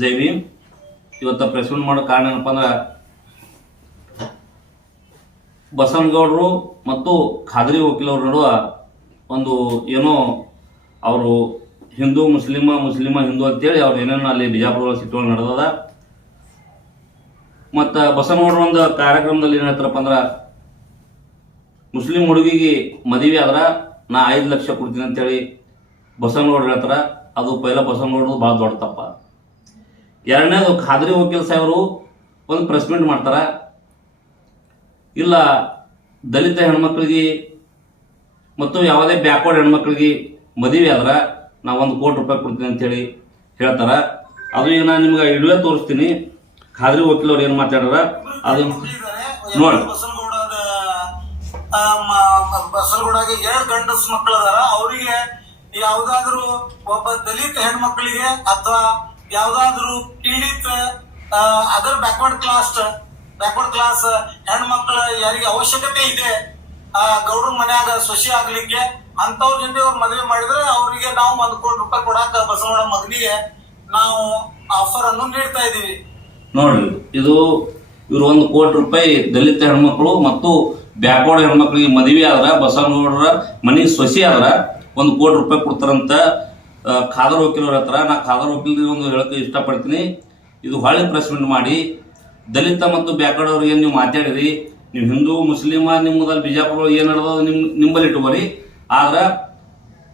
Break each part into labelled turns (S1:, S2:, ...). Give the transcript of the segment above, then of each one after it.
S1: ಜೈ ಭೀಮ್ ಇವತ್ತು press meet ಮಾಡೋ ಕಾರಣ ಏನಪ್ಪ ಅಂದ್ರೆ ಬಸವನಗೌಡರು ಮತ್ತು ಖಾದ್ರಿ ವಕೀಲರ ನಡುವ ಒಂದು ಏನೋ ಅವರು ಹಿಂದೂ, ಮುಸ್ಲಿಮ ಮುಸ್ಲಿಮ, ಹಿಂದೂ ಅಂತೇಳಿ ಅವ್ರು ಏನೇನು ಅಲ್ಲಿ ಬಿಜಾಪುರ ಸಿಟ್ಟೊಳಗೆ ನಡೆದದ. ಮತ್ತು ಬಸವನಗೌಡರು ಒಂದು ಕಾರ್ಯಕ್ರಮದಲ್ಲಿ ಏನು ಹೇಳ್ತಾರಪ್ಪ ಅಂದ್ರೆ ಮುಸ್ಲಿಂ ಹುಡುಗಿಗೆ ಮದುವೆ ಆದ್ರೆ ನಾ ಐದು ಲಕ್ಷ ಕೊಡ್ತೀನಿ ಅಂತೇಳಿ ಬಸವನಗೌಡರು ಹೇಳ್ತಾರ. ಅದು ಪೈಲ ಬಸವನಗೌಡರು ಭಾಳ ದೊಡ್ಡ ತಪ್ಪ. ಎರಡನೇದು ಖಾದ್ರಿ ವಕೀಲ್ ಸಾಹೇಬರು ಒಂದು ಪ್ರೆಸ್ ಮೀಟ್ ಮಾಡ್ತಾರ. ಇಲ್ಲ ದಲಿತ ಹೆಣ್ಮಕ್ಳಿಗೆ ಮತ್ತು ಯಾವುದೇ ಬ್ಯಾಕ್ವರ್ಡ್ ಹೆಣ್ಮಕ್ಳಿಗೆ ಮದುವೆ ಆದ್ರೆ ನಾವು ಒಂದು ಕೋಟಿ ರೂಪಾಯಿ ಕೊಡ್ತೀನಿ ಅಂತೇಳಿ ಹೇಳ್ತಾರೆ. ಅದು ಈಗ ನಾನು ನಿಮ್ಗೆ ಇಡುವೆ ತೋರಿಸ್ತೀನಿ. ಖಾದ್ರಿ ವಕೀಲವ್ರು ಏನು ಮಾತಾಡ್ಯಾರ ಅದು ನೋಡಿ.
S2: ಬಸನಗೌಡಗೆ ಎರಡು ಗಂಡಸ್ ಮಕ್ಕಳು ಅದಾರ ಅವರಿಗೆ ಯಾವುದಾದ್ರೂ ಒಬ್ಬ ದಲಿತ ಹೆಣ್ಮಕ್ಳಿಗೆ ಅಥವಾ ಯಾವ್ದಾದ್ರು ಪೀಡಿತ other backward class backward class ಹೆಣ್ಮಕ್ಳ ಯಾರಿಗೆ ಅವಶ್ಯಕತೆ ಇದೆ, ಆ, ಗೌಡ್ರ ಮನ್ಯಾಗ ಸೊಸಿ ಆಗ್ಲಿಕ್ಕೆ ಅಂತವ್ರ ಜೊತೆ ಅವ್ರು ಮದ್ವೆ ಮಾಡಿದ್ರೆ ಅವರಿಗೆ ನಾವು ಒಂದು ಕೋಟಿ ರೂಪಾಯಿ ಕೊಡಾಕ ಬಸವಣ್ಣ ಮಗನಿಗೆ ನಾವು ಆಫರ್ ಅನ್ನು ನೀಡ್ತಾ ಇದೀವಿ
S1: ನೋಡ್ರಿ ಇದು ಇವರು ಒಂದು ಕೋಟಿ ರೂಪಾಯಿ ದಲಿತ ಹೆಣ್ಮಕ್ಳು ಮತ್ತು ಬ್ಯಾಕ್ವರ್ಡ್ ಹೆಣ್ಮಕ್ಳಿಗೆ ಮದುವೆ ಆದ್ರ ಬಸವನಗೌಡರ ಮನೆ ಸೊಸಿ ಆದ್ರ ಒಂದು ಕೋಟಿ ರೂಪಾಯಿ ಕೊಡ್ತಾರಂತ ಖಾದರ್ ವಕೀಲರ ಹತ್ರ, ನಾ ಖಾದರ್ ವಕೀಲರಿಗೆ ಒಂದು ಹೇಳಕ್ಕೆ ಇಷ್ಟಪಡ್ತೀನಿ. ಇದು ಹೊಳ್ಳಿ ಪ್ರೆಸ್ಮೆಂಟ್ ಮಾಡಿ, ದಲಿತ ಮತ್ತು ಬ್ಯಾಕ್ವರ್ಡ್ ಅವ್ರಿಗೆ ನೀವು ಮಾತಾಡಿರಿ. ನೀವು ಹಿಂದೂ, ಮುಸ್ಲಿಮ ನಿಮ್ಮದಲ್ಲಿ ಬಿಜಾಪುರ ಏನು ನಡೆದ ನಿಮ್ ನಿಂಬಲ್ಲಿ ಇಟ್ಕೋರಿ ಆದ್ರೆ,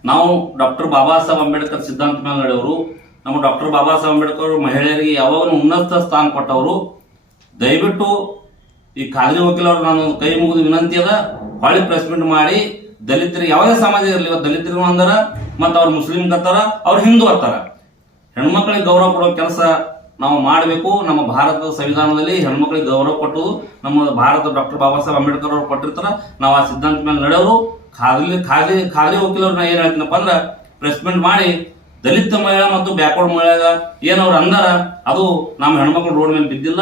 S1: ನಾವು ಡಾಕ್ಟರ್ ಬಾಬಾ ಸಾಹೇಬ್ ಅಂಬೇಡ್ಕರ್ ಸಿದ್ಧಾಂತ ಮೇಲೆ ನಡೆಯವರು ನಮ್ಮ ಡಾಕ್ಟರ್ ಬಾಬಾ ಸಾಹೇಬ್ ಅಂಬೇಡ್ಕರ್ ಅವರು ಮಹಿಳೆಯರಿಗೆ ಯಾವಾಗ ಉನ್ನತ ಸ್ಥಾನ ಕೊಟ್ಟವರು. ದಯವಿಟ್ಟು ಈ ಖಾದ್ರಿ ವಕೀಲರು ನಾನು ಕೈ ಮುಗಿದು ವಿನಂತಿ ಅದ. ಹೊಳ್ಳಿ ಪ್ರೆಸ್ಮೆಂಟ್ ಮಾಡಿ ದಲಿತರಿಗೆ ಯಾವುದೇ ಸಮಾಜ ಇರಲಿ ದಲಿತರು ಅಂದಾರ, ಮತ್ತು ಅವ್ರು ಮುಸ್ಲಿಂ ಕತ್ತಾರ ಅವ್ರು ಹಿಂದೂ ಅತ್ತಾರ ಹೆಣ್ಮಕ್ಳಿಗೆ ಗೌರವ ಕೊಡೋ ಕೆಲಸ ನಾವು ಮಾಡಬೇಕು. ನಮ್ಮ ಭಾರತದ ಸಂವಿಧಾನದಲ್ಲಿ ಹೆಣ್ಮಕ್ಳಿಗೆ ಗೌರವ ಕೊಟ್ಟುದು ನಮ್ಮ ಭಾರತ ಡಾಕ್ಟರ್ ಬಾಬಾ ಸಾಹೇಬ್ ಅಂಬೇಡ್ಕರ್ ಅವರು ಕೊಟ್ಟಿರ್ತಾರ. ನಾವು ಆ ಸಿದ್ಧಾಂತ ಮೇಲೆ ನಡೆಯೋರು. ಖಾದ್ರಿ ಖಾದ್ರಿ ಖಾದ್ರಿ ವಕೀಲರು ನಾ ಏನ್ ಹೇಳ್ತೀನಪ್ಪ ಅಂದ್ರೆ ಪ್ರೆಸ್ ಮೀಟ್ ಮಾಡಿ, ದಲಿತ ಮಹಿಳಾ ಮತ್ತು ಬ್ಯಾಕ್ವರ್ಡ್ ಮಹಿಳೆಗ ಏನವ್ರು ಅಂದಾರ, ಅದು ನಮ್ಮ ಹೆಣ್ಮಕ್ಳು ರೋಡ್ ಮೇಲೆ ಬಿದ್ದಿಲ್ಲ.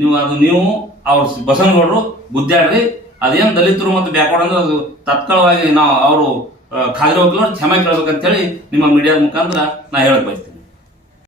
S1: ನೀವು, ಅದು ನೀವು ಅವ್ರು ಬಸವನಗೌಡರು ಗುದ್ದಾಡ್ರಿ. ಅದೇನು ದಲಿತರು ಮತ್ತು ಬ್ಯಾಕ್ವರ್ಡ್ ಅಂದ್ರೆ ಅದು ತತ್ಕಾಲವಾಗಿ ನಾವು ಅವರು ಖಾದ್ರಿ ವಕೀಲರು ಕ್ಷಮೆ ಕೇಳ್ಬೇಕಂತೇಳಿ ನಿಮ್ಮ ಮೀಡಿಯಾದ ಮುಖಾಂತರ ನಾ ಹೇಳಕ್ ಬಯಸ್ತೀನಿ.